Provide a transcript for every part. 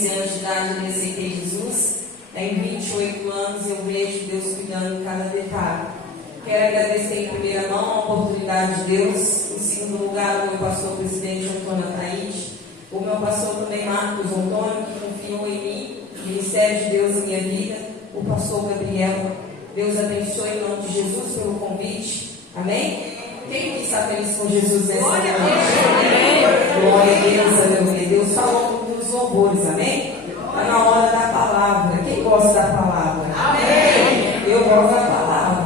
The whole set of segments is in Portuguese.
15 anos de idade eu aceitei Jesus. Em 28 anos eu vejo Deus cuidando de cada detalhe. Quero agradecer em primeira mão a oportunidade de Deus. Em segundo lugar, o meu pastor presidente Antônio Ataíde, o meu pastor também Marcos Antônio, que confiou em mim, o ministério de Deus na minha vida, o pastor Gabriel. Deus abençoe em nome de Jesus pelo convite. Amém? Quem está feliz com Jesus nessa noite? Glória a Deus, aleluia. Deus falou nos louvores, amém? Está na hora da palavra. Quem gosta da palavra? Amém. Eu gosto da palavra.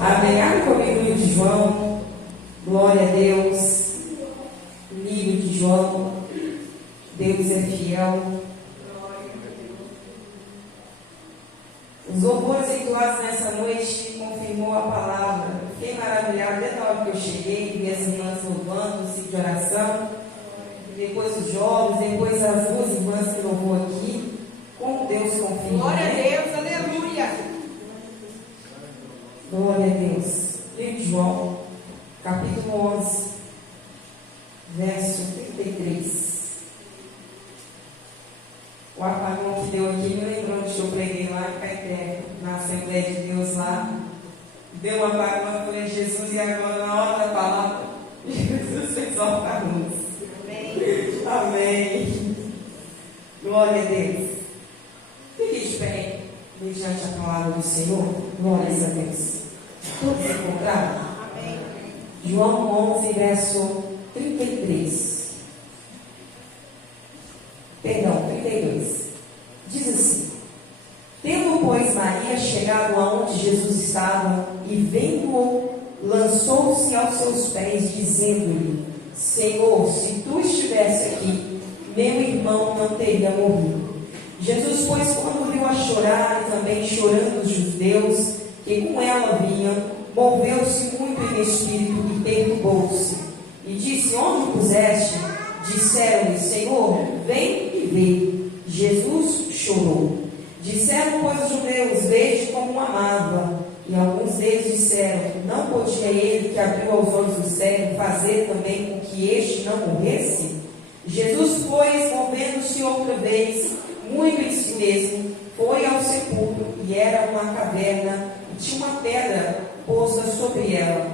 Amém. Abre comigo o livro de João. Glória a Deus. Livro de João. Deus é fiel. Os louvores entoados nessa noite confirmou a palavra. Fiquei maravilhada desde a hora que eu cheguei, vi as irmãs louvando, o ciclo de oração, depois os jovens, depois as duas irmãs que louvou aqui. Como Deus confirma. Glória a Deus, aleluia. Glória a Deus. Livro de João, capítulo 11, verso 33. O apagão que deu aqui me lembrou de que eu preguei lá em Caeté, na Assembleia de Deus lá. Deu um apagão, eu falei, Jesus, e agora na hora da palavra, Jesus fez o apagão. Amém. Amém. Glória a Deus. Fique de pé, mediante a palavra do Senhor. Glórias a Deus. Todos encontraram? Amém. João 11, verso 33. Perdão, 32. Diz assim: tendo, pois, Maria chegado aonde Jesus estava, e vendo-o, lançou-se aos seus pés, dizendo-lhe: Senhor, se tu estivesse aqui, meu irmão não teria morrido. Jesus, pois, quando viu a chorar, e também chorando os judeus que com ela vinham, moveu-se muito em espírito e perturbou-se. E disse: onde o puseste? Disseram-lhe: Senhor, vem e vê. Jesus chorou. Disseram, pois, os judeus: vede como o amava. E alguns deles disseram: não podia ele, que abriu aos olhos do cego, fazer também com que este não morresse? Jesus, pois, movendo-se outra vez, muito em si mesmo, foi ao sepulcro, e era uma caverna, e tinha uma pedra posta sobre ela.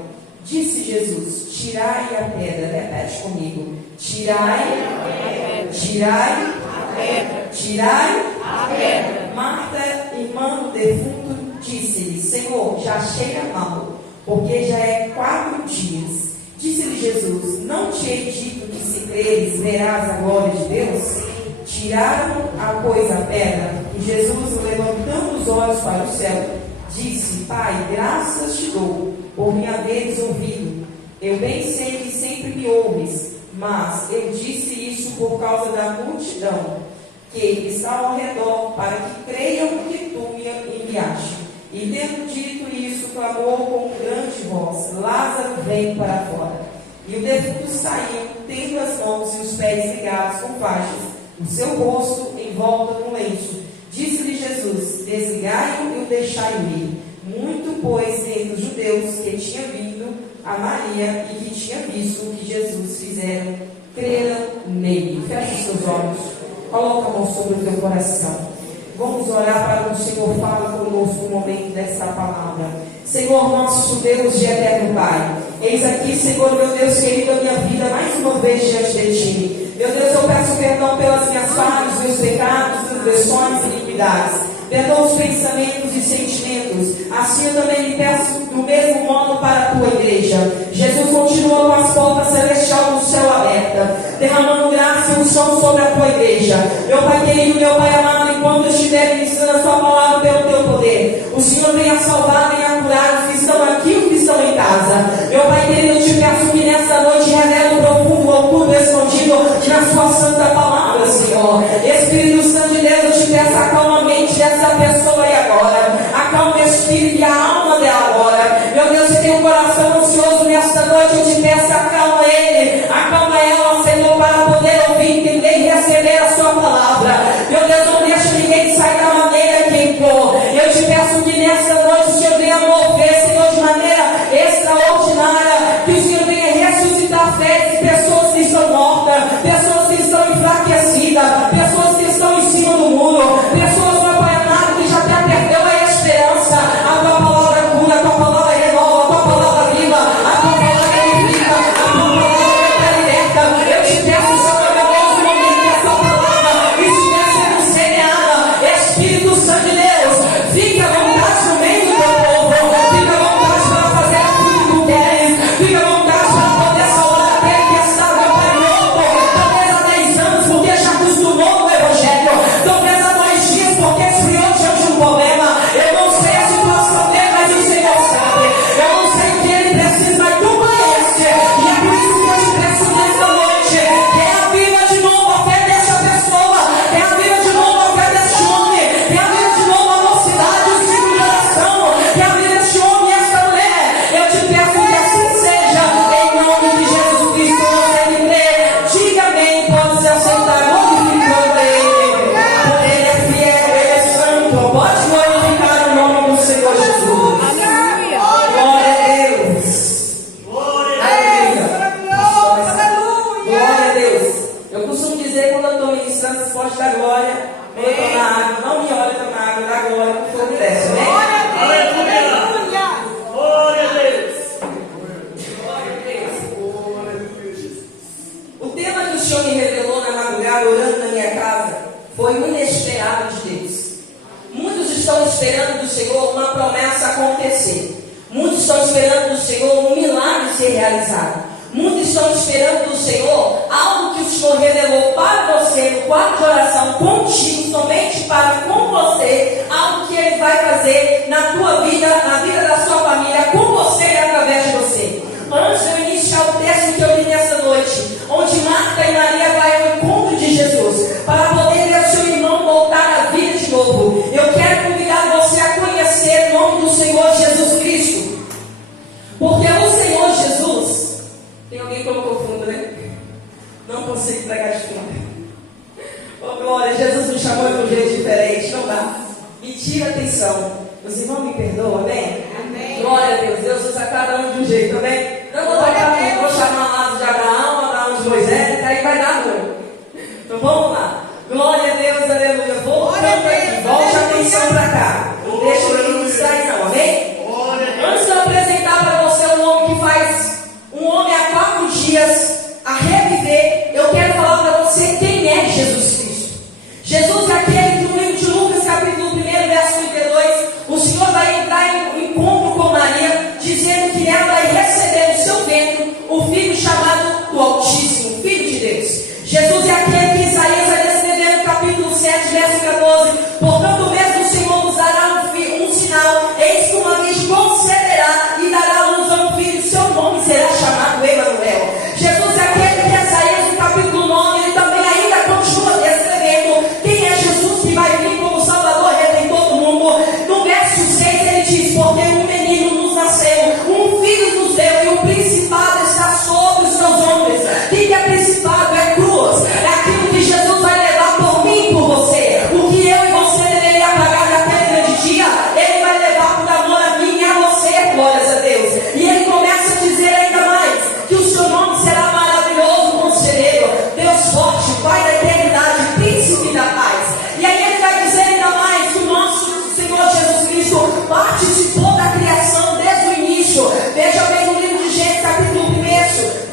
Disse Jesus: tirai a pedra. Repete comigo: tirai a pedra. Tirai a pedra. Tirai a pedra. Marta, irmã do defunto, disse-lhe: Senhor, já cheira mal, porque já é 4 dias. Disse-lhe Jesus: não te hei dito que se creres verás a glória de Deus? Tiraram, pois, a pedra, e Jesus, levantando os olhos para o céu, disse: Pai, graças te dou por me haveres ouvido. Eu bem sei que sempre me ouves, mas eu disse isso por causa da multidão que está ao redor, para que creiam que tu me enviaste. E tendo dito isso, clamou com grande voz: Lázaro, vem para fora. E o defunto saiu, tendo as mãos e os pés ligados com faixas, o seu rosto em volta com lenço. Disse-lhe Jesus: desligai-o e o deixai-o ir. Muito, pois, entre os judeus que tinha vindo a Maria e que tinha visto o que Jesus fizeram, creram nele. Feche os seus olhos, coloca a mão sobre o teu coração. Vamos orar para que o Senhor fale conosco no momento desta palavra. Senhor, nosso Deus de eterno Pai, eis aqui, Senhor, meu Deus querido, a minha vida mais uma vez diante de Ti. Meu Deus, eu peço perdão pelas minhas falhas, meus pecados, transgressões e iniquidades. Perdoa os pensamentos e sentimentos. Assim eu também lhe peço do mesmo modo para a tua igreja. Jesus, continua com as portas celestiais do céu abertas, derramando graça e unção sobre a tua igreja. Meu Pai querido, meu Pai amado, enquanto eu estiver ministrando a tua palavra pelo teu poder, o Senhor venha salvar, venha curar os que estão aqui e os que estão em casa. Meu Pai querido, eu te peço que nesta noite revela o profundo, oculto, escondido na sua santa palavra, Senhor. Espírito Santo de Deus, eu te peço, acalma a mente dessa pessoa aí agora. Acalma o espírito e a alma dela agora. Meu Deus, se tem um coração ansioso nesta noite, eu te peço, acalma ele, acalma ela, Senhor, para poder ouvir, entender e receber a sua palavra. Meu Deus, não deixa ninguém sair da maneira que entrou. Eu te peço que nesta noite o Senhor venha mover, Senhor, de maneira extraordinária, que o Senhor venha ressuscitar o Senhor me revelou na madrugada, orando na minha casa, foi o inesperado de Deus. Muitos estão esperando do Senhor uma promessa acontecer. Muitos estão esperando do Senhor um milagre ser realizado. Muitos estão esperando do Senhor algo que o Senhor revelou para você no quarto de oração, contigo, somente para com você, algo que Ele vai fazer na tua vida, na vida da sua família, com você e através de você. Antes de eu iniciar o texto que eu li nessa noite, onde Marta e Maria vão ao encontro de Jesus, para poder ver o seu irmão voltar à vida de novo, eu quero convidar você a conhecer o nome do Senhor Jesus Cristo. Porque o Senhor Jesus, tem alguém que colocou fundo, né? Não consigo pregar de fundo. Oh glória, Jesus nos chamou de um jeito diferente, não dá. Me tira atenção. Os irmãos me perdoam, amém? Amém. Glória a Deus, Deus usa cada um de um jeito, amém? Não vou chamar Lázaro de Abraão, Abraão de Moisés, aí vai dar ruim. Então vamos lá. Glória a Deus, aleluia. Voltando aqui, volte a atenção para cá. Não deixa o menino distrair não, amém? Antes de eu apresentar para você um homem que faz um homem há 4 dias a reviver, eu quero falar para você quem é Jesus Cristo. Jesus é aquele que no livro de Lucas, capítulo 1, verso 32, o Senhor vai entrar em encontro com Maria, dizendo que ela vai receber no seu ventre o filho chamado do Altíssimo, Filho de Deus. Jesus é aquele que Isaías vai descrever no capítulo 7, verso 14. Portanto, mesmo o Senhor nos dará um sinal, eis que uma virgem concederá e dará à luz a um filho, seu nome será chamado Emanuel. Jesus é aquele que Isaías no capítulo 9, ele também ainda continua descrevendo quem é Jesus que vai vir como Salvador, Redentor do mundo. No verso 6 ele diz, porque um menino nos nasceu, um filho nos deu, e o principado está sobre os seus ombros. O que é principado? É cruz, é aquilo que Jesus vai levar por mim e por você. O que eu e você deveria pagar naquele grande dia, Ele vai levar por amor a mim e a você, glórias a Deus. E Ele começa a dizer ainda mais, que o seu nome será maravilhoso, conselheiro, Deus forte, Pai da eternidade, príncipe da paz. E aí Ele vai dizer ainda mais, que o nosso Senhor Jesus Cristo participou da criação desde o início. Veja bem no livro de Gênesis, capítulo 1, verso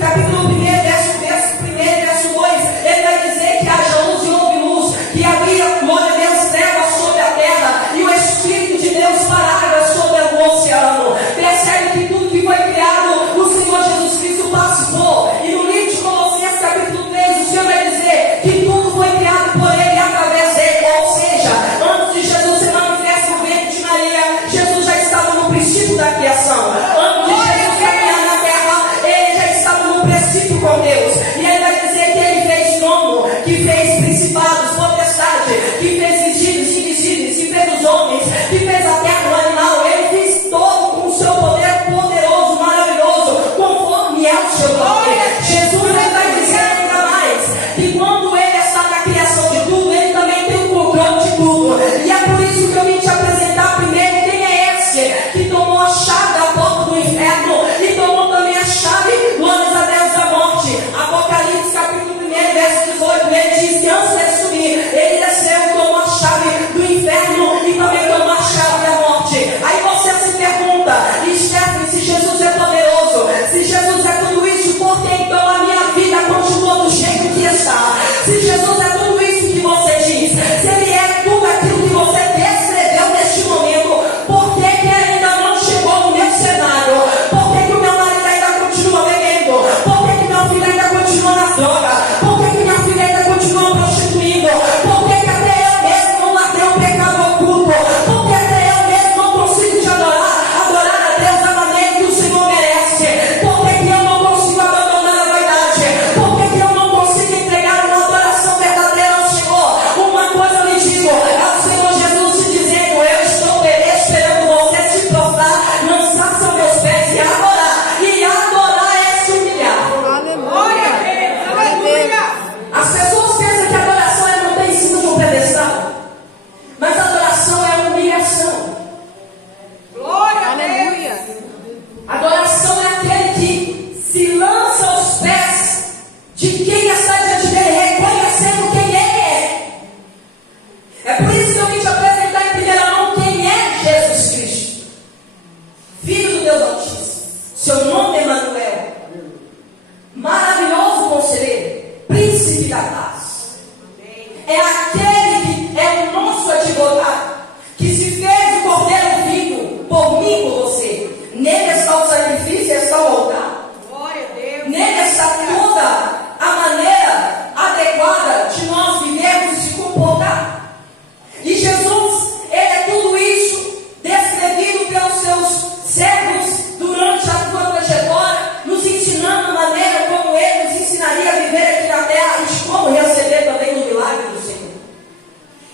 2, ele vai dizer que haja luz e houve luz, que havia, glória a Deus, trevas sobre a terra, e o Espírito de Deus parava sobre o oceano. Percebe que tudo que foi criado, o Senhor Jesus Cristo participou. E no livro de Colossenses, capítulo 3, o Senhor vai dizer que tudo foi criado por Ele e através dele. Ou seja, antes de Jesus ser manifesto no ventre de Maria, Jesus já estava no princípio da criação. Antes de Jesus caminhar na terra, Ele já estava no princípio com Deus. E Ele vai dizer que Ele fez trono, que fez principados, potestade, que fez visíveis, invisíveis, que fez os homens, que fez a terra, o animal. Ele fez todo com o seu poder poderoso, maravilhoso, conforme é o seu poder. Jesus ele vai dizer ainda mais, que quando Ele está na criação de tudo, Ele também tem o controle de tudo. E é por isso que eu vim te apresentar primeiro quem é esse que tomou a chave da porta do inferno e tomou também a chave, glórias a Deus, da morte. Apocalipse capítulo 1, verso 18, ele diz que antes de subir, ele desceu e tomou a chave do inferno e também tomou a chave da morte. Aí você se pergunta, Stephanie, se Jesus é poderoso, se Jesus é tudo isso, por que então a minha vida continua do jeito que está? Se Jesus é tudo isso que você diz, se Ele é tudo aquilo que você descreveu neste momento, por que que ainda não chegou no meu cenário? Por que que o meu marido ainda continua bebendo? Por que que meu filho ainda continua na droga? Por que que minha filha ainda continua prostituindo? Por que que até eu mesmo não larguei o pecado oculto? Por que até eu mesmo não consigo te adorar a Deus da maneira que o Senhor merece? Por que que eu não consigo abandonar a vaidade? Por que que eu não consigo entregar uma adoração verdadeira ao Senhor? Uma coisa eu lhe digo, é o Senhor Jesus te dizendo, eu estou esperando você se prostrar, lançar seus meus pés e adorar. E adorar é se humilhar. Aleluia! Aleluia! As pessoas pensam que adoração é manter em cima de um pedestal, mas adoração é humilhação. Glória a Deus! Adoração é aquele que se lança aos pés de quem está diante dele, reconhecendo quem ele é. É por isso que eu vim te apresentar em primeira mão quem é Jesus Cristo, Filho do Deus Altíssimo. Seu nome é Emanuel, maravilhoso conselheiro, príncipe da paz. É aquele que é o nosso advogado, que se fez o cordeiro vivo por mim e por você. Nele está o sacrifício, está o altar. Glória a Deus. Nele está toda a maneira adequada de nós vivermos e se comportar. E Jesus, ele é tudo isso descrevido pelos seus servos durante a sua trajetória, nos ensinando a maneira como ele nos ensinaria a viver aqui na terra e como receber também o milagre do Senhor.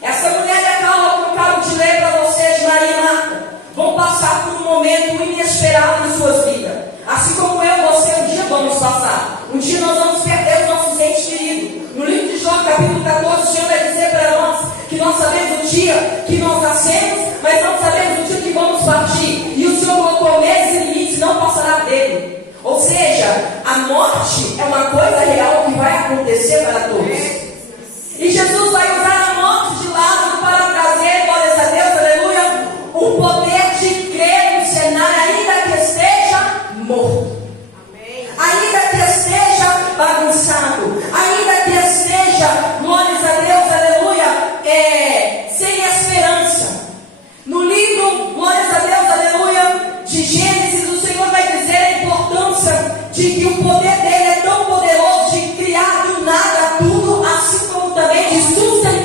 Essa mulher da calma que eu acabo de ler para vocês, Maria e Marta, vão passar por um momento inesperado em suas vidas. Assim como eu e você um dia vamos passar. Um dia nós vamos perder os nossos entes queridos. No livro de João, capítulo 14, o Senhor vai dizer para nós que nós sabemos o dia que nós nascemos, mas não sabemos o dia que vamos partir. E o Senhor colocou meses e limites, não passará dele. Ou seja, a morte é uma coisa real que vai acontecer para todos. E Jesus vai usar a morte de Lázaro para trazer, glórias a Deus, aleluia, o poder de crer no cenário, ainda que esteja morto. Amém. Ainda que esteja bagunçado, ainda que esteja, glórias a Deus, aleluia, sem esperança. No livro, glórias a Deus, aleluia, de Gênesis, o Senhor vai dizer a importância de que o poder dele é tão poderoso de criar do nada tudo, assim como também de sustentar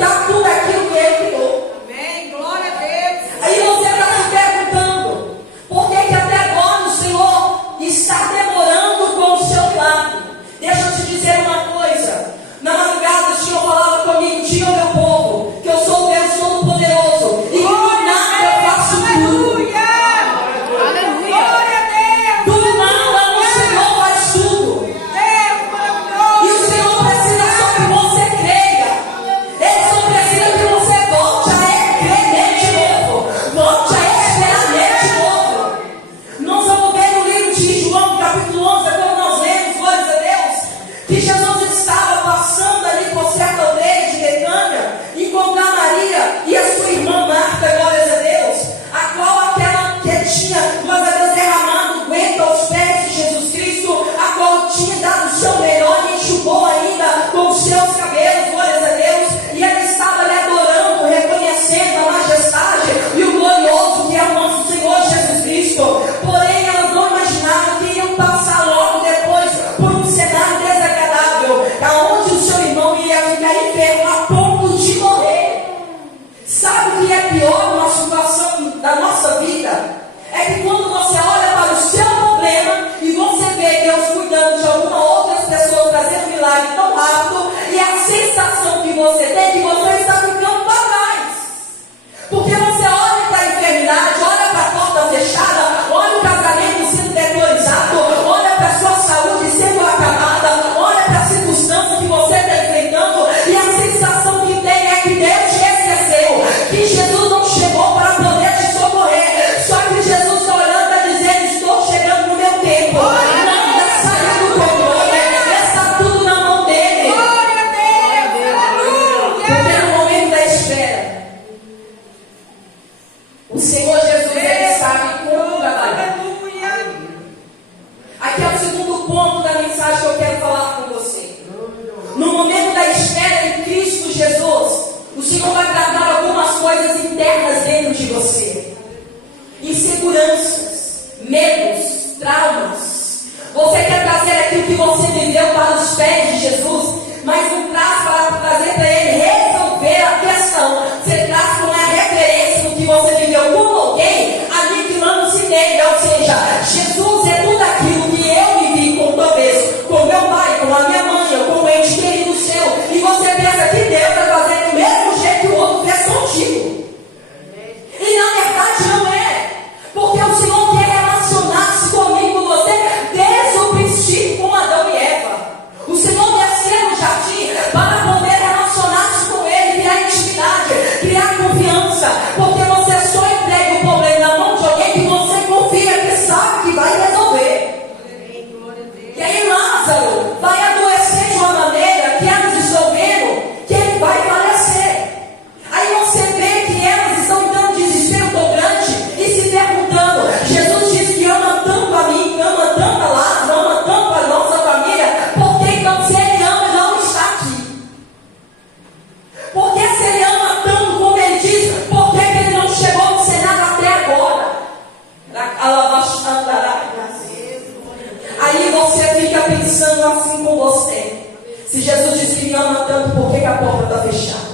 Se Jesus disse que me ama tanto, por que a porta está fechada?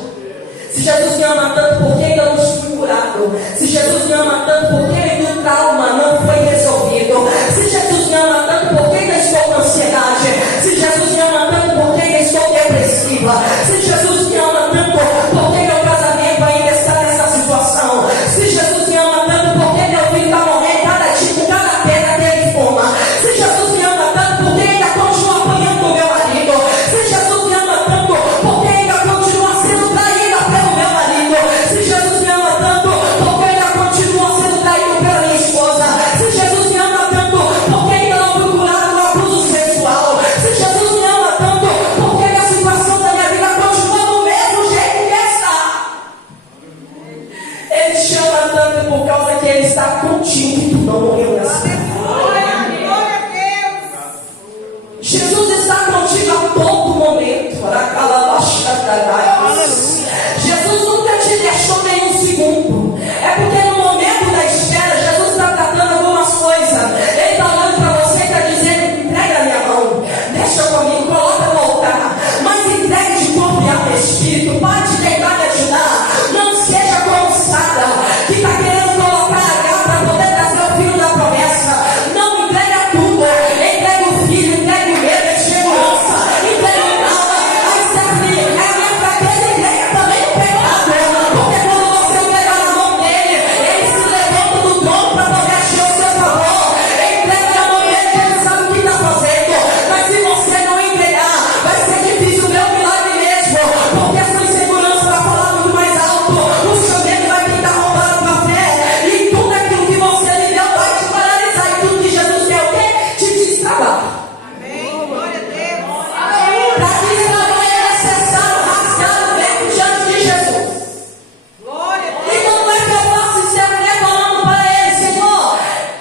Se Jesus me ama tanto, por que ainda não estou curado? Se Jesus me ama tanto, por que ainda o trauma não foi resolvido? Se Jesus me ama tanto, por que ainda estou com ansiedade? Se Jesus me ama tanto, por que ainda estou depressiva? Se Jesus me ama tanto, por que meu casamento ainda está nessa situação? Se Jesus me ama tanto, por que meu filho está morrendo cada tipo, cada pedra que ele fuma? Se Jesus me ama tanto, por que ainda continua apanhando o meu marido? Se Jesus me ama tanto, por que ainda continua sendo traída pelo meu marido? Se Jesus me ama tanto, por que ainda continua sendo traído pela minha esposa? Se Jesus me ama tanto, por que ainda não fui curado do abuso sexual? Se Jesus me ama tanto, por que a situação da minha vida continua do mesmo jeito que está? Ele te ama tanto por causa que Ele está contigo, que tu não morreu nessa vida. Jesus está contigo a todo momento. Jesus nunca te deixou nem um segundo. É porque no momento da espera, Jesus está tratando algumas coisas. Ele está olhando para você e está dizendo: entrega a minha mão, deixa comigo, coloca no altar, mas entregue de corpo e alma e espírito. Pode tentar me ajudar. Não seja como Sara, que está querendo colocar H para poder trazer o filho da promessa. Não entrega tudo. Entrega o filho, entrega o medo, a insegurança, entrega o calma. Mas Stephanie, é a minha fraqueza, entrega também o pecado. Porque quando você entregar na mão dele, ele se levanta do trono para poder agir ao seu favor. Entrega na mão dele, que ele sabe o que está fazendo. Mas se você não entregar, vai ser difícil ver o milagre mesmo. Porque a sua insegurança vai falar muito mais alto. O seu medo vai tentar roubar a tua fé. E tudo aquilo que você viveu vai te paralisar. E tudo que Jesus quer o quê? Te destravar. Para destravar é necessário rasgar o beco diante de Jesus. E como é que eu faço isso? Eu reclamando para ele: Senhor,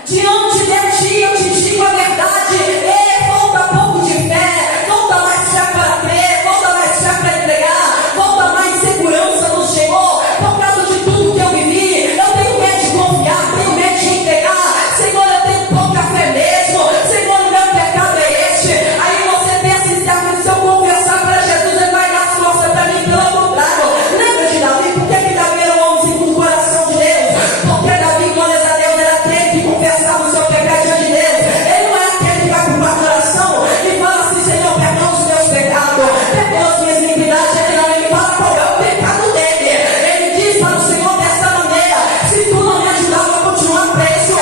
diante de ti eu te digo a verdade. Falta pouco de fé, falta mais fé para crer, falta mais fé para entregar, falta mais segurança no Senhor. Por causa de tudo que eu vivi, eu tenho medo de confiar, tenho medo de entregar. Senhor, eu tenho pouca fé mesmo. Senhor, o meu pecado é este. Aí você pensa em se eu confessar para Jesus, ele vai dar as costas para mim. Pelo contrário, lembra de Davi? Por que Davi era um homem segundo o coração de Deus? Porque Davi, glórias a Deus, era aquele que confessava o seu pecado diante de Deus. Ele não é aquele que vai culpar o coração e fala assim: Senhor, perdão os meus pecados, perdoa as minhas iniquidades. Ele não, ele fala qual é o pecado dele. Ele diz para o Senhor dessa maneira: se tu não me ajudar, eu vou continuar preso.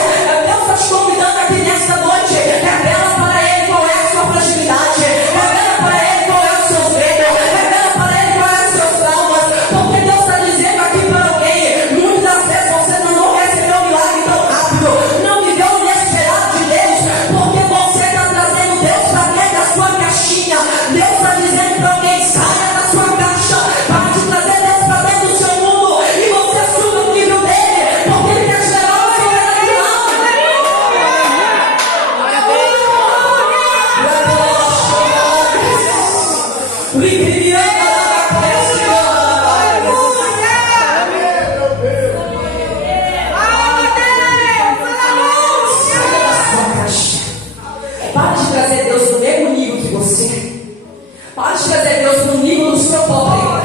Deus está te convidando aqui nesta noite. Revela para ele qual é a sua fragilidade. Revela para ele qual é o seu medo. Revela para ele qual é os seus traumas. Porque Deus está dizendo aqui para alguém: muitas das vezes você não recebeu o milagre tão rápido, não viveu o inesperado de Deus, porque você está trazendo Deus para dentro da sua caixinha. Deus está dizendo para alguém: saia da sua caixa para te trazer Deus para dentro do seu mundo e você suba no nível dele, porque ele quer te levar ao sobrenatural. Para de trazer Deus no mesmo nível que você. Para de trazer Deus no nível do seu problema.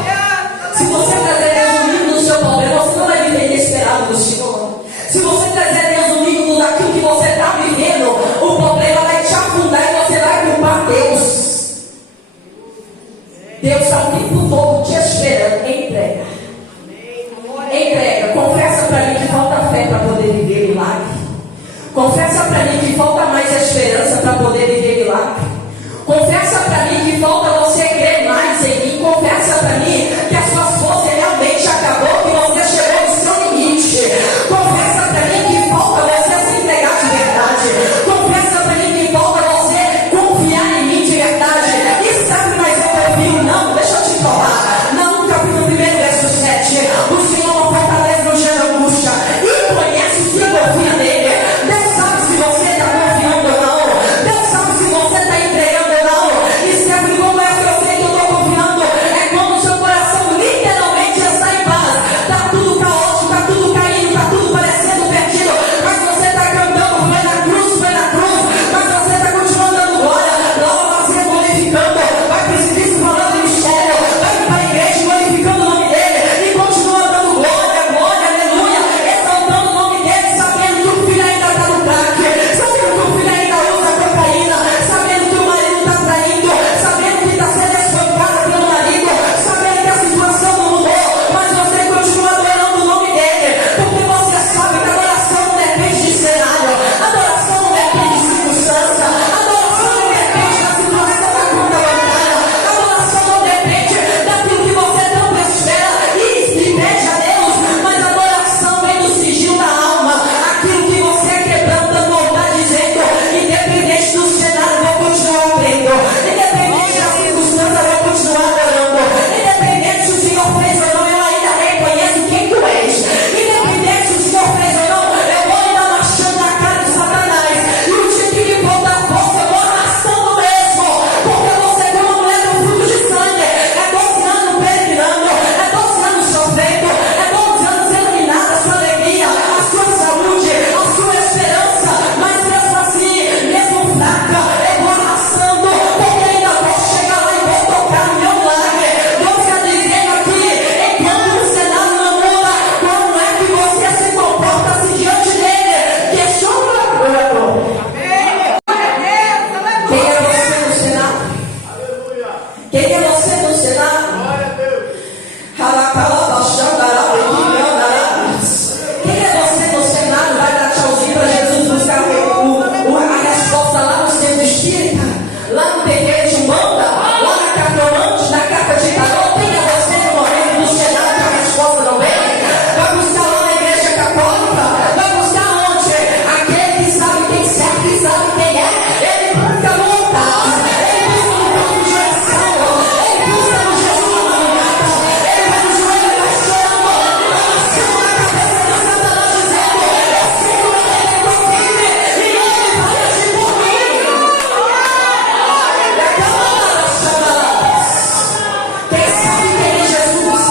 Se você trazer Deus no nível do seu problema, você não vai viver inesperado do Senhor. Se você trazer Deus no nível daquilo que você está vivendo, o problema vai te afundar e você vai culpar Deus. Deus está o tempo todo te esperando. Entrega. Entrega. Confessa para mim que falta fé para poder viver milagre. Confessa para mim que falta mais esperança para poder viver milagre. Confessa para mim que falta você crer mais em mim. Confessa para mim que as suas forças realmente acabou, que você chegou no seu limite. Confessa para mim que falta você se entregar de verdade. Confessa para mim que falta você confiar em mim de verdade. E sabe mais eu confio? Não, deixa eu te falar. Não, capítulo 1, verso 7. O Senhor não fortalece no dia da angústia e conhece os que confia nele. Deus sabe se você está confiando ou não. Deus sabe se você está entregando ou não. Quem é você no cenário? Glória a Deus. Quem é você no cenário? Vai dar tchauzinho para Jesus buscar a resposta lá no centro espírita, lá no terreiro de Umbanda, lá na cartomante, na carta de tarô. Quem é você no momento do cenário que a resposta não vem? Vai buscar lá na igreja católica? Vai buscar onde? Aquele que sabe quem serve, que sabe quem é. Ele busca lutas, ele busca no campo de oração, ele busca no jejum na madrugada, ele vai no joelho, vai chorando, balançando na cabeça de Satanás, dizendo: eu sei como é que é possível, e ele vai agir por mim. Quem sabe quem é Jesus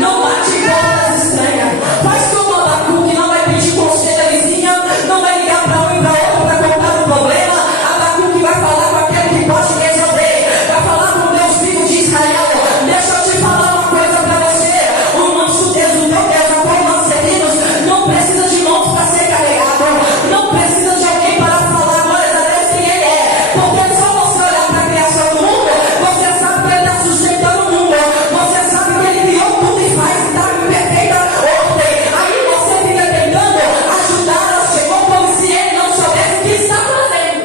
não bate portas estranhas. Faz como Abacuque, não vai pedir conselho à vizinha, não vai ligar para um e para outro para contar o problema. Abacuque vai falar com aquele que pode resolver, vai falar com o Deus vivo de Israel. Deixa eu te falar uma coisa para você: o nosso Deus, o teu Deus, a qual nós servimos, não precisa de mãos para ser carregado, não precisa de alguém para falar glórias a Deus quem Ele é, porque é só você olhar para a criação do mundo, você sabe que Ele está sustentando o mundo, você sabe que Ele criou tudo e faz e está em perfeita ordem. Aí você fica tentando ajudar ao Senhor como se Ele não soubesse o que está fazendo.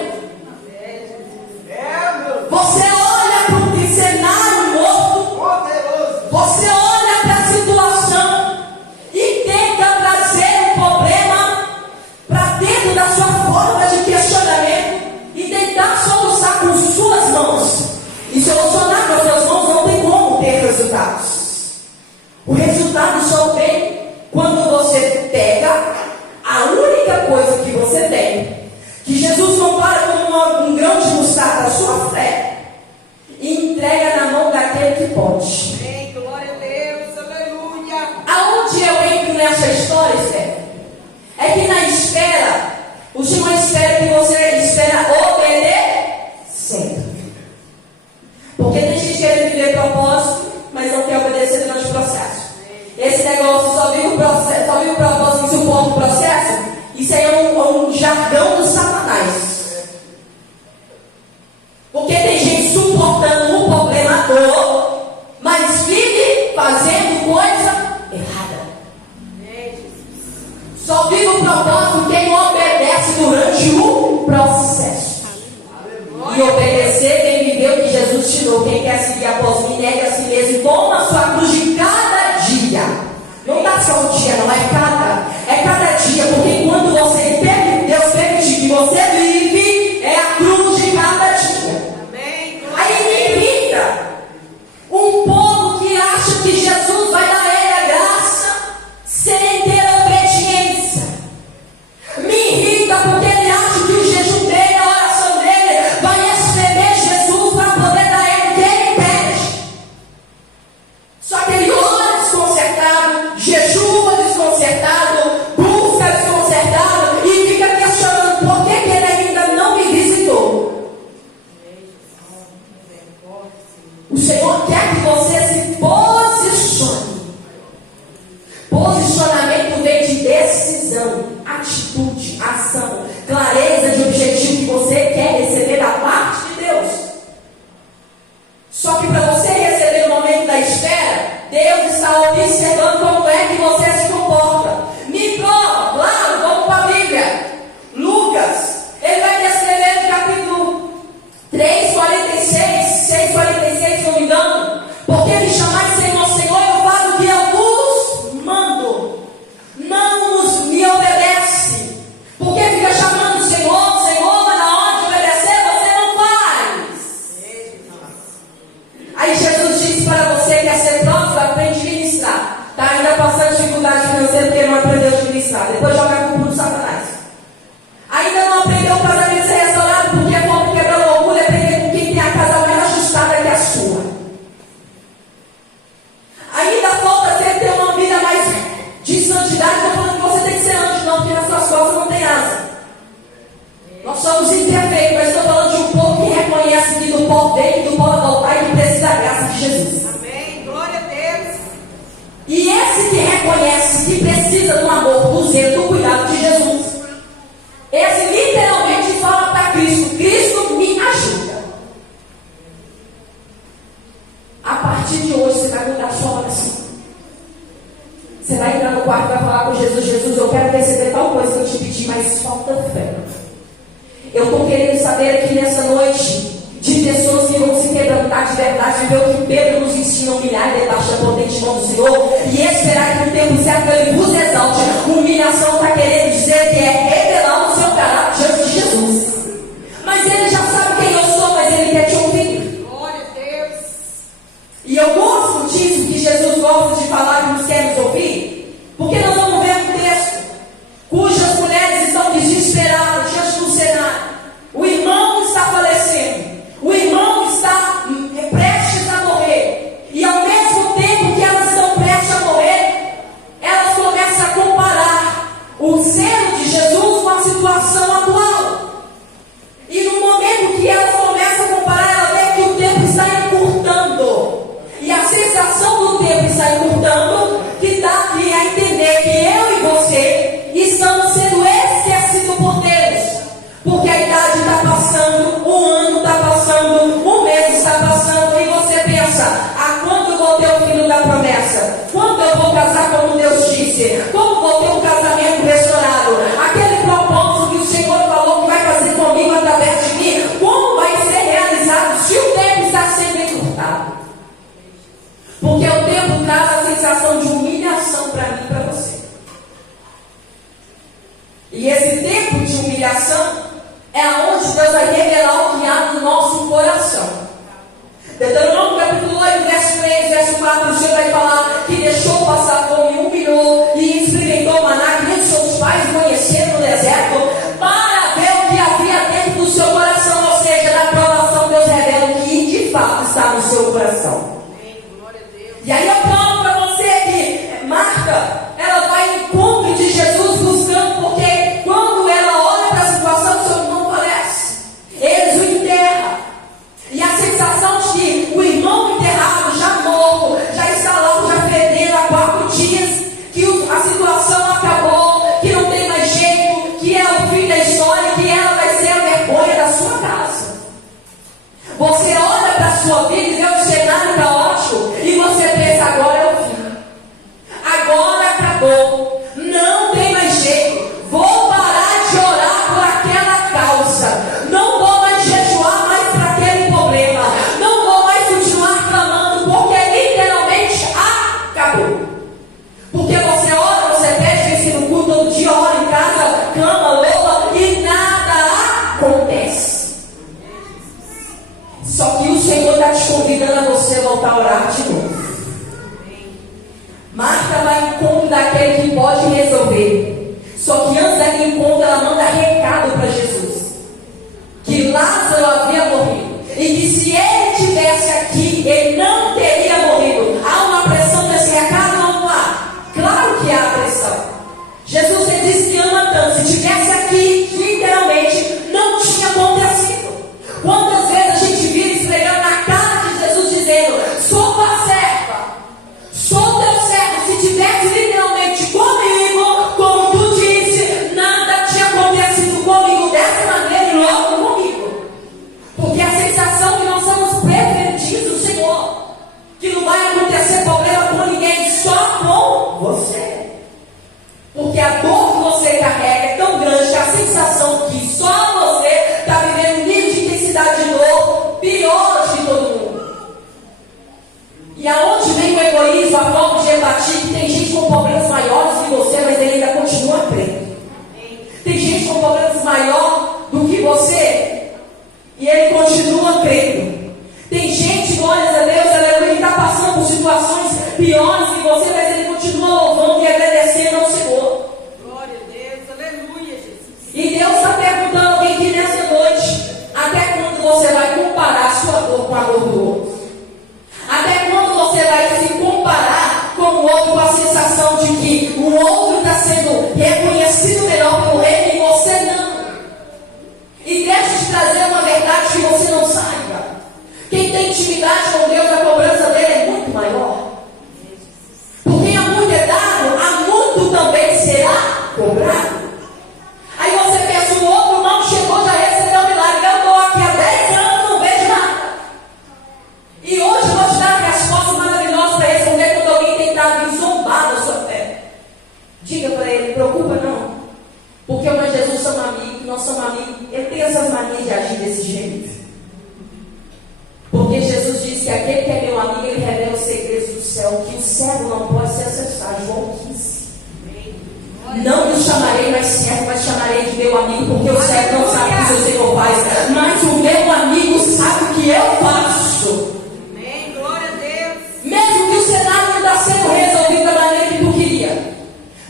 Você olha para o cenário morto, Poderoso. você olha para a situação e tenta trazer um problema para dentro da sua forma de questionamento e tentar solucionar com suas mãos. E solucionar com as suas mãos não tem como ter resultados. O resultado só vem quando você pega a única coisa que você tem, que Jesus compara como um grão de mostarda, a sua fé, e entrega na mão daquele que pode. Amém. Glória a Deus. Aleluia. Aonde eu entro nessa história, Esther? É que na espera, o Senhor espera que você espera obedecendo. Porque tem gente querendo viver propósito, mas não quer obedecer durante o processo. Esse negócio só vive o processo, só vive o propósito e suporta o processo. Isso aí é um jargão do Satanás. Porque tem gente suportando o problema, a dor, mas vive fazendo coisa errada. Só vive o propósito quem obedece durante o processo. E obedecer quem viveu o que Jesus tirou. Quem quer seguir após mim, negue a si mesmo e toma a sua cruz de cada dia. Não dá só um dia, não, é cada dia. Porque quando você Deus permite que você vive, é a cruz de cada dia. Amém. Aí me irrita um povo que acha que Jesus vai dar a ele a graça sem ter obediência. Me irrita porque ele acha que o jejum dele, a oração dele, vai espremer Jesus para poder dar a ele o que ele pede. Só que ele ora desconcertado, jejua desconcertado, busca desconcertado e fica questionando por que ele ainda não me visitou. O Senhor quer que você se posicione. Posicionamento vem de decisão, atitude, ação, clareza de objetivo que você quer receber da parte de Deus. Só que para você receber no momento da espera, Deus está observando como é que você se comporta. Me prova, claro, vamos para a Bíblia. Lucas, ele vai descrever no capítulo 3:46, 6:46, se não me engano. Porque me chamais Senhor, Senhor, eu faço o que eu vos mando. Não me obedece. Porque fica chamando o Senhor, Senhor, mas na hora de obedecer você não faz. Aí Jesus disse para você que quer ser próximo, aprende a ministrar. Está ainda passando dificuldade financeira porque não aprendeu a administrar. Depois joga a culpa do Satanás. Ainda não aprendeu o casamento ser restaurado porque é falta de quebrar o orgulho, aprender com quem tem a casa mais ajustada que a sua. Ainda falta você ter uma vida mais de santidade. Estou falando que você tem que ser anjo, não, porque nas suas costas não tem asa. Nós somos imperfeitos, mas estou falando de um povo que reconhece que do pó vem, que do pó vai voltar e que precisa da graça de Jesus. Amém. Glória a Deus. E esse que reconhece que precisa do amor, do zelo, do cuidado de Jesus, esse literalmente fala para Cristo: Cristo me ajuda. partir de hoje você vai mudar a sua oração. Você vai entrar no quarto e vai falar com Jesus: Jesus, eu quero receber tal coisa que eu te pedi, mas falta fé. Eu estou querendo saber aqui nessa noite de pessoas que vão se quebrantar de verdade, ver o que Pedro nos ensina: humilhar debaixo da potente mão do Senhor e esperar que no tempo certo Ele vos exalte. Humilhação está querendo dizer que é revelar o seu caráter diante de Jesus. Mas Ele já sabe quem eu sou, mas Ele quer te ouvir. Glória a Deus. E eu gosto disso, que Jesus gosta de falar que nos quer nos ouvir, porque nós vamos ver um texto cujas mulheres estão desesperadas diante do cenário. O irmão está falecendo, o irmão está prestes a morrer, e ao mesmo tempo que elas estão prestes a morrer, elas começam a comparar o zelo de Jesus com a situação atual. E no momento que elas começam a comparar, ela vê que o tempo está encurtando. E a sensação do tempo está encurtando, que dá a entender que eu e você estamos sendo esquecidos por Deus. Porque a idade está passando, o ano está passando, o mês está passando, e você pensa: quando eu vou ter o filho da promessa? Quando eu vou casar como Deus disse? Como vou ter um casamento restaurado? Aquele propósito que o Senhor falou que vai fazer comigo através de mim, como vai ser realizado se o tempo está sendo encurtado? Porque o tempo traz a sensação de humilhação para mim e para você. E esse tempo de humilhação é onde Deus vai revelar o que há no nosso coração. Deuteronômio capítulo 8, verso 3, verso 4, o Senhor vai falar que deixou passar fome, humilhou e experimentou o maná que nem seus pais conheceram no deserto, para ver o que havia dentro do seu coração. Ou seja, na provação Deus revela o que de fato está no seu coração. E aí eu falo para você que Marta, ela vai em encontro de Jesus buscando, porque quando ela olha para a situação, seu irmão falece, eles o enterram. E a sensação de que o irmão enterrado, já morto, já está lá, já fedendo há 4 dias, que a situação acabou, que não tem mais jeito, que é o fim da história, que ela vai ser a vergonha da sua casa. Você olha para a sua vida e vê o cenário caótico, e você pensa: agora é o fim, agora acabou, não tem mais jeito, vou parar de orar por aquela causa, não vou mais jejuar mais para aquele problema, não vou mais continuar clamando, porque literalmente acabou. Porque você ora, você pede, ensina o culto todo dia, ora em casa, clama, louva, e nada acontece. Só que o Senhor está te convidando a você voltar a orar de novo. Marta vai em encontro daquele que pode resolver. Só que antes daquele encontro, ela manda recado para Jesus: que Lázaro havia morrido, e que se ele estivesse aqui, ele não teria morrido. Há uma pressão nesse recado ou não há? Claro que há pressão. Jesus, ele disse que ama tanto. Se estivesse aqui, literalmente, não tinha acontecido. Quantas vezes a gente vira esfregando na cara de Jesus dizendo: sou tua serva, sou teu servo. Se tivesse literalmente comigo, como tu disse, nada tinha acontecido comigo dessa maneira e logo comigo. Porque a sensação que nós somos preferidos do Senhor, que não vai acontecer problema com ninguém, só com você. Porque a dor que você carrega é tão grande que a sensação que só você está vivendo um nível de intensidade de dor pior do que todo mundo. E aonde vem o egoísmo, a falta de empatia, que tem gente com problemas maiores que você, mas ele ainda continua crendo. Tem gente com problemas maiores do que você e ele continua crendo. Tem gente, glórias a Deus, aleluia, que está passando por situações piores que você, mas ele continua louvando e agradecendo ao Senhor. Glória a Deus, aleluia, Jesus. E Deus está perguntando a alguém aqui nessa noite: até quando você vai comparar a sua dor com a dor do outro? Até quando você vai se comparar com o outro, com a sensação de que o outro está sendo reconhecido melhor pelo reino e você não? E deixa eu te trazer uma verdade que você não saiba: quem tem intimidade com Deus, a cobrança dele é muito maior. Porque há muito é dado, há muito também será cobrado. Aí você pensa: o outro não chegou, já recebeu o milagre, eu estou aqui há 10 anos, não vejo nada. E hoje eu vou te dar a resposta que aquele que é meu amigo, ele revela os segredos do céu, que o cego não pode se acessar. João 15. Não lhe chamarei mais servo, mas chamarei de meu amigo, porque o servo não sabe o que o seu Senhor faz, mas o meu amigo sabe o que eu faço. Amém. Glória a Deus. Mesmo que o cenário não está sendo resolvido da maneira que tu queria,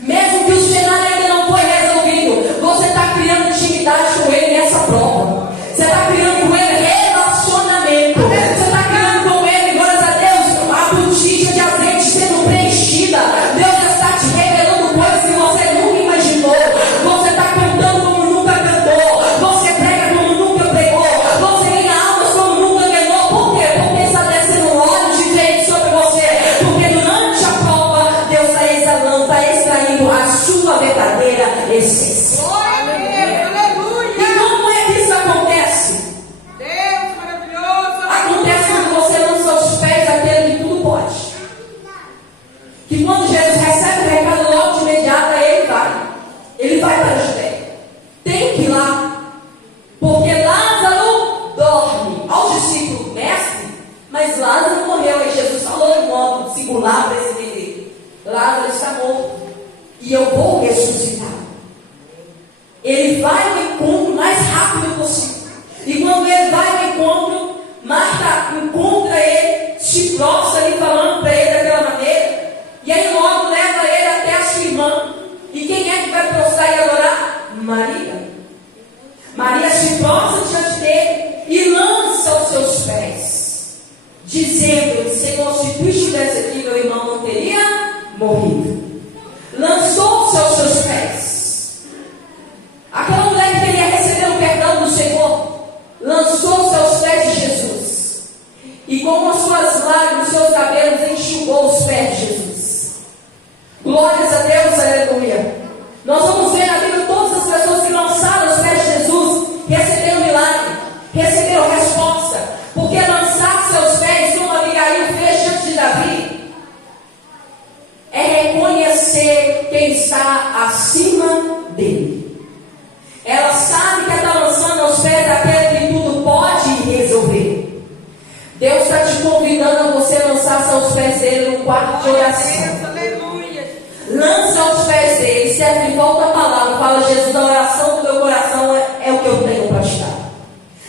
mesmo que o cenário ainda não foi resolvido, você está criando intimidade com ele nessa prova. Você está criando com ele relacionamento. Você está criando com ele, glórias a Deus, a botija de azeite sendo preenchida. Deus está te revelando coisas que você nunca imaginou. Você está cantando como nunca cantou. Você prega como nunca pregou. Você ganha almas como nunca ganhou. Por quê? Porque está descendo um óleo diferente sobre você. Porque durante a prova, Deus está exalando, está extraindo a sua verdadeira essência. Glória a Deus. Aleluia. E como é que isso acontece? Deus maravilhoso. Acontece quando você lança aos pés daquele que tudo pode. Que quando Jesus recebe o recado, logo de imediato, ele vai. Ele vai para a Judéia. Tem que ir lá. Porque Lázaro dorme. Aos discípulos, mestre, mas Lázaro morreu. E Jesus falou de modo singular para esse menino: Lázaro está morto. E eu vou ressuscitar. Ele vai ao encontro o mais rápido possível. E quando ele vai ao encontro, Marta encontra ele, se prostra ali falando para ele daquela maneira. E aí logo leva ele até a sua irmã. E quem é que vai prostrar e adorar? Maria. Maria se prostra diante dele e lança aos seus pés, dizendo: Senhor, se tu estivesse aqui, meu irmão não teria morrido. Lançou-se aos seus pés. Aquela mulher que queria receber o perdão do Senhor lançou-se aos pés de Jesus, e com as suas lágrimas, seus cabelos, enxugou os pés de Jesus. Glórias a Deus, aleluia. Nós vamos ver na Bíblia todas as pessoas que lançaram os pés de Jesus receberam milagre, receberam resposta, porque lançar seus pés, como Abigail fez diante de Davi, é reconhecer quem está acima dele. Ela sabe que está lançando aos pés daquele que tudo pode resolver. Deus está te convidando a você lançar-se aos pés dele no quarto de oração. Deus, aleluia. Lança aos pés dele, serve de volta a palavra. Fala: Jesus, a oração do meu coração é o que eu tenho para te dar.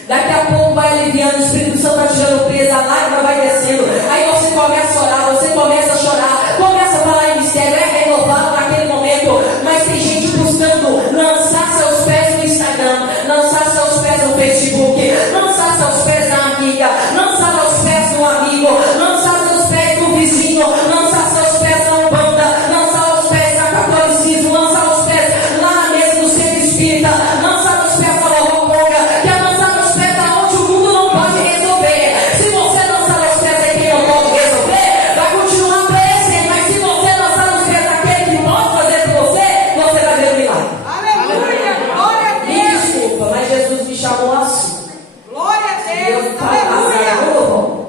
Daqui a pouco vai aliviando, o Espírito Santo vai tirando presa, a lágrima vai descendo. Aí você começa a orar, você começa a chorar, começa a falar em mistério, é renovado naquele momento. Mas tem gente buscando lançar seus pés no Instagram, lançar seus pés no Facebook, lançar seus pés na amiga, lançar seus pés no amigo, lançar seus pés no vizinho, lançar seus pés na Umbanda, lançar os pés na catolicismo, lançar os pés lá na mesa do centro espírita, lançar os pés na Loroconga, que é lançar os pés aonde o mundo não pode resolver. Se você lançar os pés em quem não pode resolver, vai continuar aparecendo. Mas se você lançar os pés naquele que pode fazer por você, você vai ver o milagre. Aleluia. Glória a Me Deus. desculpa, mas Jesus me chamou assim. Glória a Eu Deus. falo, Aleluia.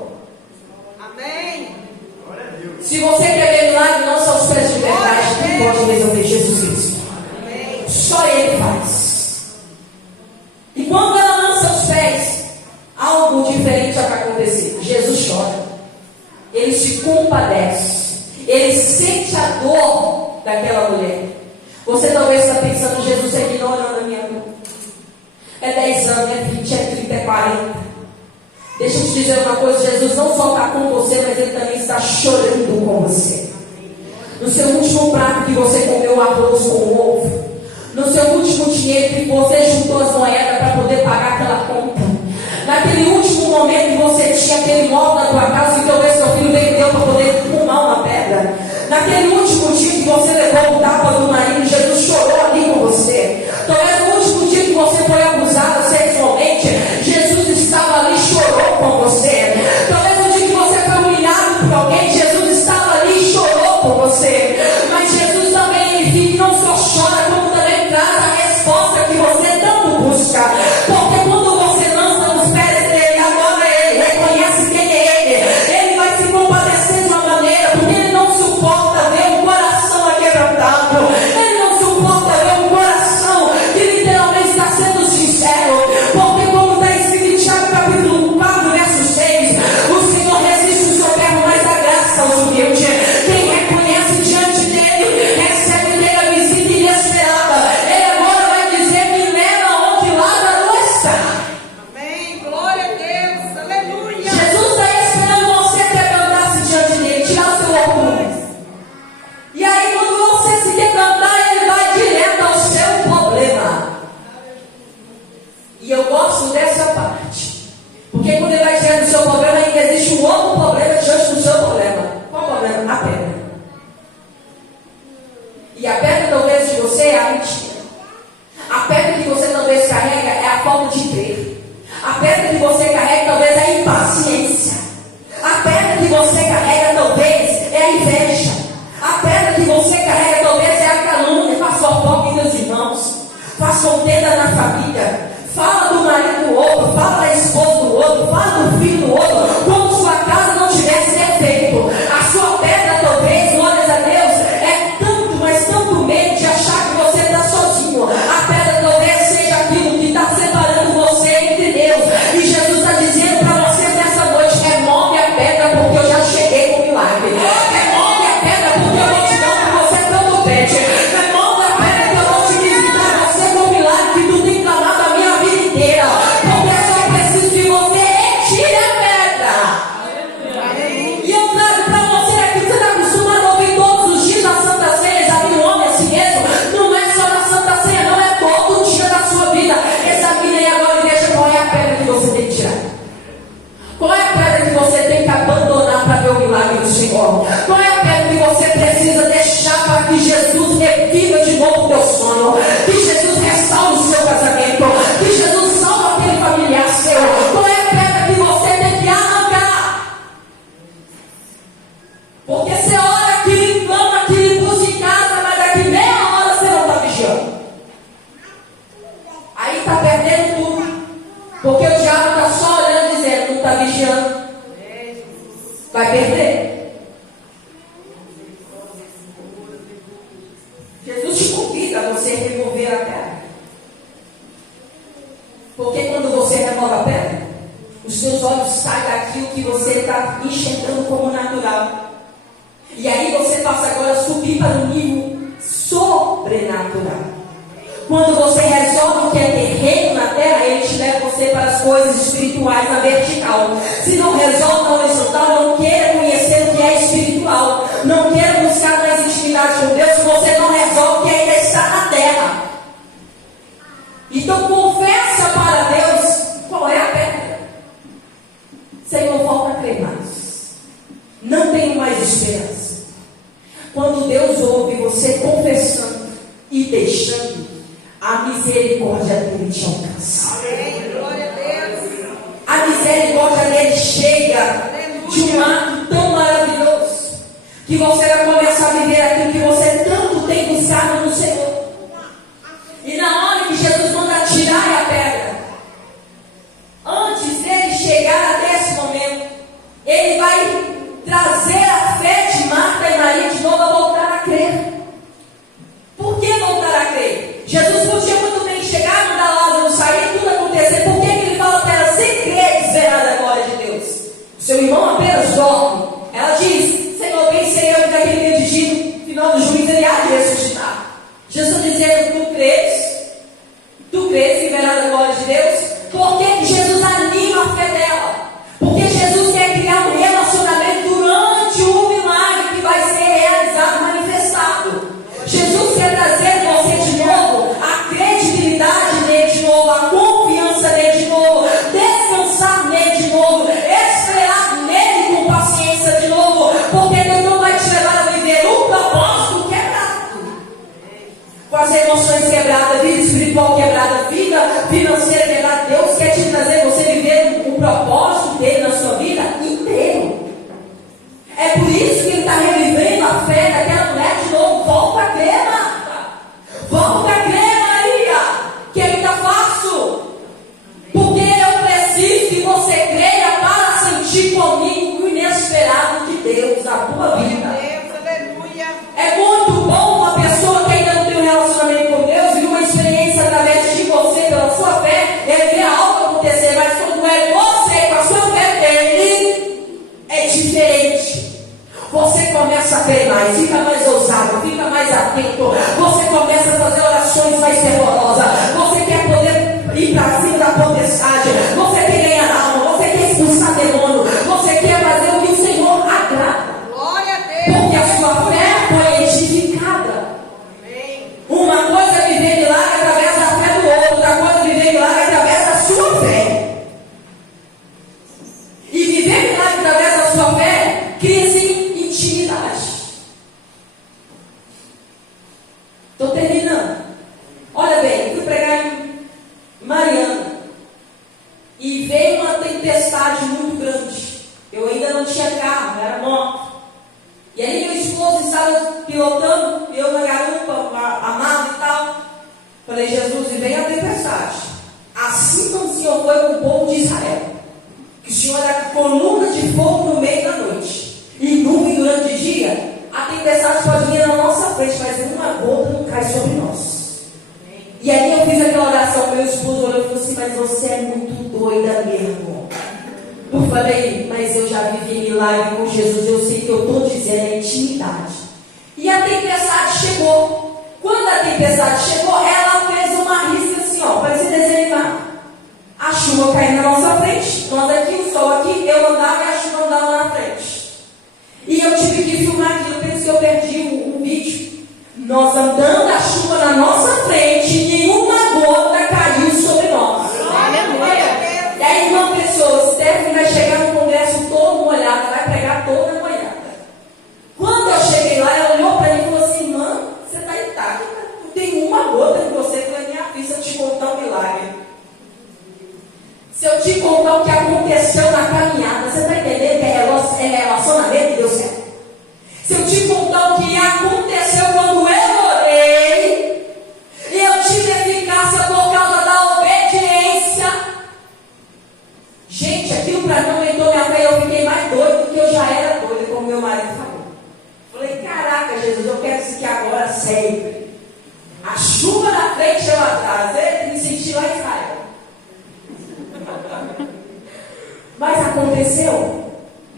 Amém. se você quer ver milagre, não são os pés de verdade que pode resolver: Jesus Cristo. Amém. Só Ele faz. E quando ela lança os pés, algo diferente vai acontecer. Jesus chora. Ele se compadece. Ele sente a dor daquela mulher. Você talvez está pensando: Jesus é ignorando a minha dor. É 10 anos, é 20, é 30, é 40. Deixa eu te dizer uma coisa: Jesus não só está com você, mas Ele também está chorando com você. No seu último prato que você comeu arroz com ovo, no seu último dinheiro que você juntou as moedas para poder pagar aquela conta, naquele último momento que você tinha aquele móvel na tua casa e talvez seu filho vendeu para poder fumar uma pedra, naquele último dia que você levou o tapa do marido, Jesus chorou ali com você. Talvez no último dia que você foi abusado sexualmente, Jesus estava ali e chorou com você. Talvez no dia que você foi humilhado por alguém, Jesus estava ali e chorou com você. Mas Jesus também, ele vive, não só chora, como também traz a resposta que você tanto busca. Porque quando você lança os pés dele, agora ele reconhece quem é ele. Ele vai se compadecer de uma maneira, porque ele não suporta ver um coração aquebrantado. você carrega talvez é a inveja. A pedra que você carrega talvez é a calúnia. Faz fofoca em seus irmãos, faz contenda na família, fala do marido do outro, fala da esposa do outro, fala do filho do outro, como sua casa não tivesse defeito. A sua pedra talvez, glórias a Deus, é tanto, mas tanto medo de achar que você está sozinho. A pedra talvez seja aquilo que está separando você entre Deus. E Jesus está dizendo para você nessa noite: remove a pedra, porque eu já cheguei com o milagre. Remove a pedra, porque eu vou te dar o que você tanto pede. Remove a pedra, que eu vou te visitar você com o milagre que tu tem clamado a minha vida inteira. Porque só preciso que você retire a pedra. E eu trago para você aqui que você está acostumado a ouvir todos os dias na Santa Ceia: examine o homem a si mesmo. Não é só na Santa Ceia, não, é todo dia da sua vida. Examine aí agora e veja qual é a pedra que você tem que tirar. Qual é a pedra que você tem que abandonar para ver o milagre do Senhor? Qual é a pedra que você precisa deixar para que Jesus reviva de novo o teu sonho? Que Jesus restaure o seu casamento? Que Jesus salve aquele familiar seu? Qual é a pedra que você tem que arrancar? Porque você ora aqui, clama aqui, busca em casa, mas daqui meia hora você não está vigiando. Aí está perdendo tudo. Porque o diabo está só olhando e dizendo: não está vigiando. Vai perder. Jesus te convida a você remover a pedra. Porque quando você remove a pedra, os seus olhos saem daquilo que você está enxergando como natural. E aí você passa agora a subir para um nível sobrenatural. Quando você resolve o que é terreno na terra, ele te leva você para as coisas espirituais na vertical. Se não resolve na horizontal, não queira conhecer o que é espiritual. Não queira buscar mais intimidade com Deus, se você não resolve o que ainda está na terra. Então confessa para Deus qual é a pedra. Senhor, volta a crer mais. Não tenho mais esperança. Quando Deus ouve você confessando e deixando, a misericórdia dele te alcança. Amém. Glória a Deus. A misericórdia dele chega de um ato tão maravilhoso que você vai começar a viver aquilo que você tanto tem buscado no Senhor. E na hora que Jesus manda tirar a pedra, antes dele chegar até esse momento, ele vai trazer a fé de Marta e Maria de novo a voltar a crer. Por que voltar a crer? Jesus podia muito bem chegar, mandar Lázaro sair, tudo acontecer. Por que ele fala para ela: se creres, verá da glória de Deus? O seu irmão apenas dorme. Ela diz: Senhor, bem sei eu que daquele dia de dia, no final do juízo, ele há de ressuscitar. Jesus dizendo: tu crês que verá da glória de Deus? Por que Jesus anima a fé dela? Porque Jesus quer criar um relacionamento durante o milagre que vai ser realizado, manifestado. Jesus quer trazer você de novo a credibilidade nele de novo, a confiança nele de novo, descansar nele de novo, esperar nele com paciência de novo, porque Deus não vai te levar a viver um propósito quebrado, com as emoções quebradas, vida espiritual quebrada, vida financeira quebrada. Deus quer te trazer você viver o propósito dele na sua vida inteiro. É por isso que ele está revivendo a fé daquela mulher de novo. Volta a crer, Marta. Volta a crer, Maria. Que ainda faço. Porque eu preciso que você creia para sentir comigo o inesperado de Deus na tua vida. Deus, aleluia. É muito bom uma pessoa que ainda não tem um relacionamento com Deus e uma experiência através de você, pela sua fé, ele vê algo acontecer. Mas quando é você com a sua fé dele, é diferente. Você começa a crer mais, fica mais ousado, fica mais atento. Você começa a fazer orações mais fervorosas. Você quer poder ir para cima da potestade. Você quer ganhar alma, você quer expulsar demônio. Você quer fazer o que o Senhor agrada. Glória a Deus. Porque a sua fé foi edificada. Amém. Uma coisa é viver milagre através da fé do outro, outra coisa é viver milagre através da sua fé. E viver milagre através da sua fé cria-se intimidade. Estou terminando. Olha bem, fui pregar em Mariana. era moto. E aí meu esposo estava pilotando, eu na garupa, amado e tal. Falei, Jesus, e vem a tempestade. Assim como o Senhor foi com o povo de Israel. Que o Senhor era coluna de fogo no meio da noite. E nuvem durante o dia. A tempestade pode vir na nossa frente, mas uma gota não cai sobre nós. E aí eu fiz aquela oração, meu esposo olhou e falou assim, mas você é muito doida mesmo. Eu falei, mas eu já vivi milagre com Jesus, eu sei que eu estou dizendo é intimidade. E a tempestade chegou. Quando a tempestade chegou, ela fez uma risca assim, ó, parecia desenho animado. A chuva caindo na nossa frente, nós aqui, o sol aqui, eu andava e a chuva andava na frente. E eu tive que filmar aquilo, penso que eu perdi o vídeo. Nós andando a chuva na nossa frente, nenhuma gota caiu sobre nós. Aleluia. E aí uma pessoa, Stephanie vai chegar no congresso todo molhado, vai pregar toda molhada. Quando eu cheguei lá, ela olhou para mim e falou assim, irmã, você está intacta, não tem uma gota em você. Eu falei, minha filha, se eu te contar um milagre. Se eu te contar o que aconteceu na caminhada, você está entendendo que é relacionamento e deu certo. Se eu te contar o que aconteceu quando eu orei, e eu tive eficácia por causa da obediência. Gente, aquilo para mim aumentou minha fé, eu fiquei mais doido do que eu já era doido, como meu marido falou. Falei, caraca, Jesus, eu quero isso aqui agora sempre. A chuva na frente, eu atrás. Eu me senti lá em Israel. Mas aconteceu.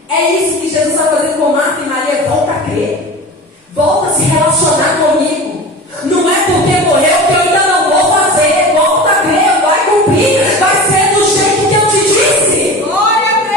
É isso que Jesus está fazendo com Marta e Maria. Volta a crer. Volta a se relacionar comigo. Não é porque morreu que eu ainda não vou fazer. Volta a crer, vai cumprir. Vai ser do jeito que eu te disse. Glória a Deus.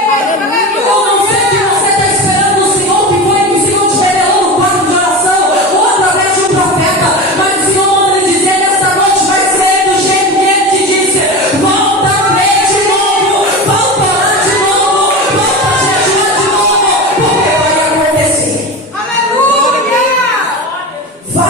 Eu não sei o que você está esperando do Senhor, que foi que o Senhor te revelou no quadro de oração, ou através de um profeta. Mas o Senhor manda lhe dizer nesta noite, vai ser do jeito que Ele te disse. Volta a crer de novo. Volta a orar de novo. Volta a jejuar de novo. Porque vai acontecer. Aleluia. Vai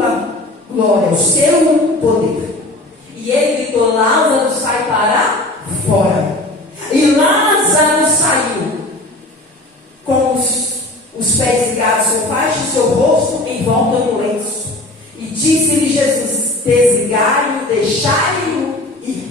sua glória, o seu poder. E ele gritou: Lázaro, sai para fora. E Lázaro saiu com os pés ligados com faixa e seu rosto em volta no lenço. E disse-lhe Jesus: desligai-o, deixai-o ir.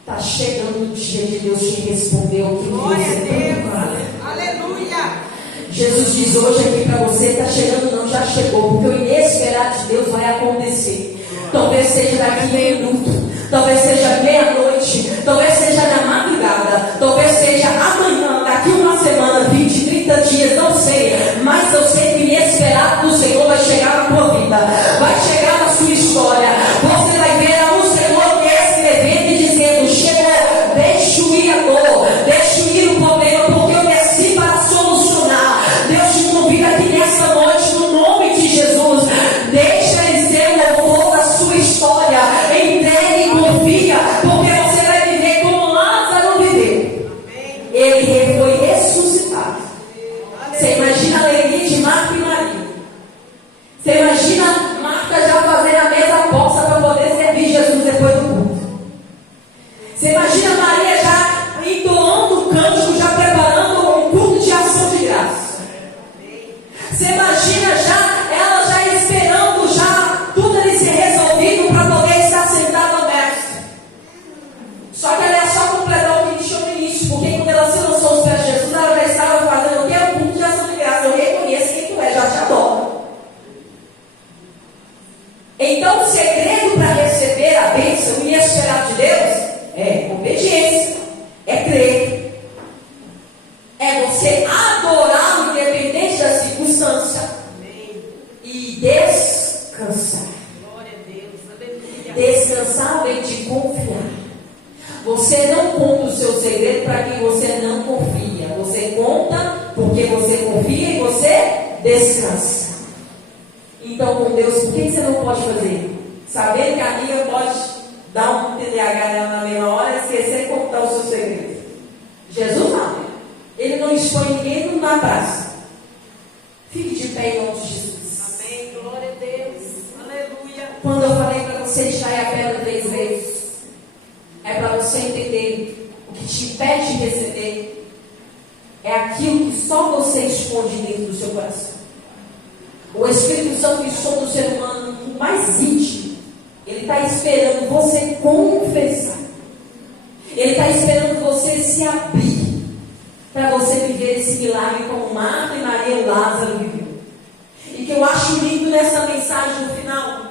Está chegando o dia de Deus te responder o que Glória você a Deus. tanto. Aleluia. Jesus diz hoje aqui para você: está chegando, não, já chegou, porque o inesperado de Deus vai acontecer. Talvez seja daqui meio minuto, talvez seja meia-noite, talvez seja na madrugada, talvez seja amanhã, daqui uma semana, 20, 30 dias, não sei, mas eu sei que o inesperado do Senhor vai chegar na tua vida, vai chegar na sua história. Você vai ver o Senhor escrevendo e dizendo: chegou, deixa ir a dor, deixa ir o problema, porque eu desci para solucionar. Deus te convida aqui nessa noite, no nome de Jesus, deixa ele ser o louvor da sua história, entregue e confia, porque você vai viver como Lázaro viveu. Ele foi ressuscitado. Você imagina a alegria de Marta e Maria. Você imagina Marta já fazendo a mesa posta para poder servir Jesus depois do culto. Você imagina Maria já entoando o cântico, já preparando um culto de ação de graça. Você imagina ela já esperando já tudo ali ser resolvido para poder estar sentada ao mestre. Só que ela é só completar o que deixou no início, porque quando ela se lançou aos pés de Jesus, ela já estava fazendo o que? Um culto de ação de graça. Eu reconheço quem tu é, já te adoro. Então o segredo para receber a bênção inesperada de Deus é obediência, é crer, é você adorá-lo independente da circunstância e descansar. Glória a Deus. Aleluia. Descansar vem de confiar. Você não conta o seu segredo para quem você não confia. Você conta porque você confia e você descansa. Então, com Deus, por que você não pode fazer? Sabendo que a amiga pode dar um TDAH nela na mesma hora e esquecer de contar o seu segredo. Jesus não. Ele não expõe ninguém na praça. Fique de pé em nome de Jesus. Amém. Glória a Deus. Aleluia. Quando eu falei para você tirar a pedra 3 vezes, é para você entender o que te impede de receber é aquilo que só você esconde dentro do seu coração. O Espírito Santo que sonda o ser humano no mais íntimo, ele está esperando você confessar. Ele está esperando você se abrir para você viver esse milagre como Marta e Maria e Lázaro viveu. E que eu acho lindo nessa mensagem no final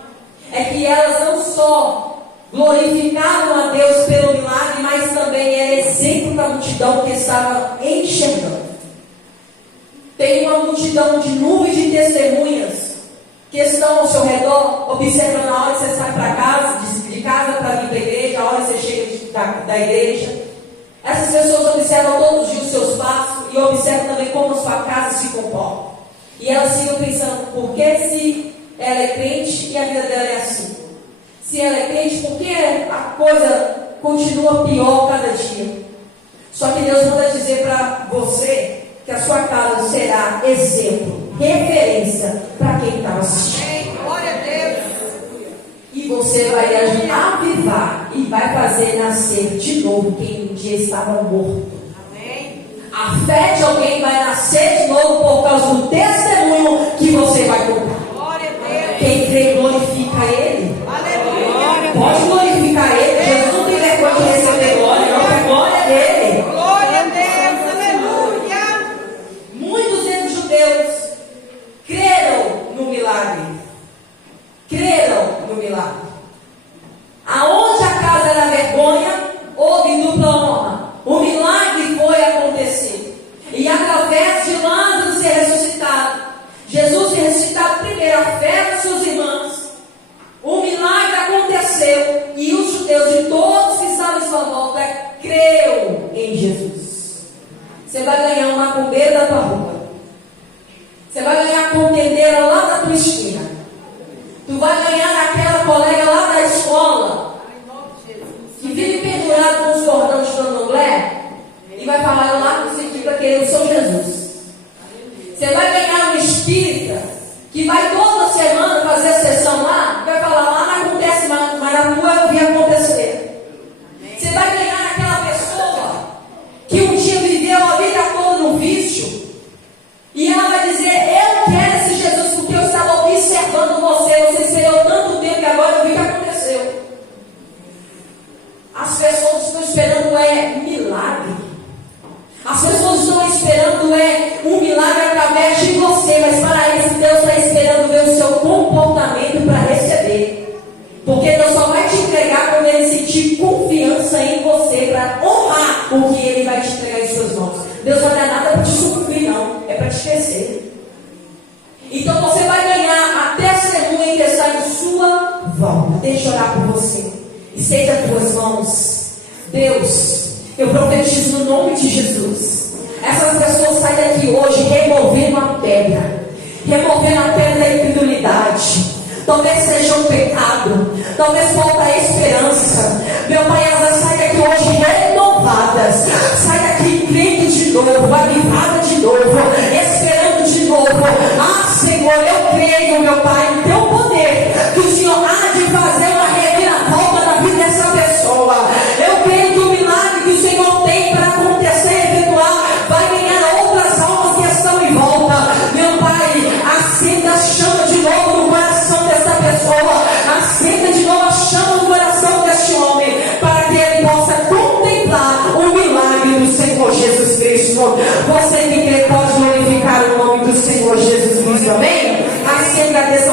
é que elas não só glorificaram a Deus pelo milagre, mas também era exemplo para a multidão que estava enxergando. Tem uma multidão de nuvens de testemunhas que estão ao seu redor, observando a hora que você sai para casa, de casa para vir para a igreja, a hora que você chega da igreja. Essas pessoas observam todos os dias os seus passos e observam também como a sua casa se comporta. E elas ficam pensando: por que se ela é crente e a vida dela é assim? Se ela é crente, por que a coisa continua pior cada dia? Só que Deus manda dizer para você que a sua casa será exemplo, referência para quem estava assistindo. Amém. Glória a Deus. E você vai avivar e vai fazer nascer de novo quem um dia estava morto. Amém. A fé de alguém vai nascer de novo por causa do testemunho que você vai contar. Glória a Deus. Quem crê glorifica Ele. Aleluia. Pode glorificar Ele. Jesus não tem vergonha de receber glória, não, é glória dele. Glória a Deus. Aleluia. Muitos entre judeus creram no milagre. Creram no milagre. Aonde a casa era vergonha, houve dupla honra. O milagre foi acontecer. E através de Lázaro ser ressuscitado, Jesus ser ressuscitado primeiro, a fé dos seus irmãos. O milagre aconteceu e os judeus e todos que estavam em sua volta creu em Jesus. Você vai ganhar uma macumbeira da tua rua. Você vai ganhar a contendeira lá da tua esquina. Tu vai ganhar aquela colega lá da escola que vive pendurado com os cordões de candomblé e vai falar: eu largo o sentido para querer o São Jesus. Você vai ganhar um espírita que vai toda semana Deixa eu orar por você. Estenda as tuas mãos. Deus, eu profetizo no nome de Jesus. Essas pessoas saem daqui hoje removendo a pedra da incredulidade. Talvez seja um pecado, talvez falta a esperança. Meu Pai, elas saem daqui hoje renovadas. Sai daqui crendo de novo, avivada de novo, esperando de novo. Ah, Senhor, eu creio, meu Pai, no teu poder, que o Senhor há de fazer uma reviravolta na vida dessa pessoa. Eu creio que o milagre que o Senhor tem para acontecer e efetuar vai ganhar outras almas que estão em volta. Meu Pai, acenda a chama de novo no coração dessa pessoa, acenda de novo a chama no coração deste homem, para que ele possa contemplar o milagre do Senhor Jesus Cristo. Você que crê pode glorificar o nome do Senhor Jesus Cristo, amém? Assim agradeça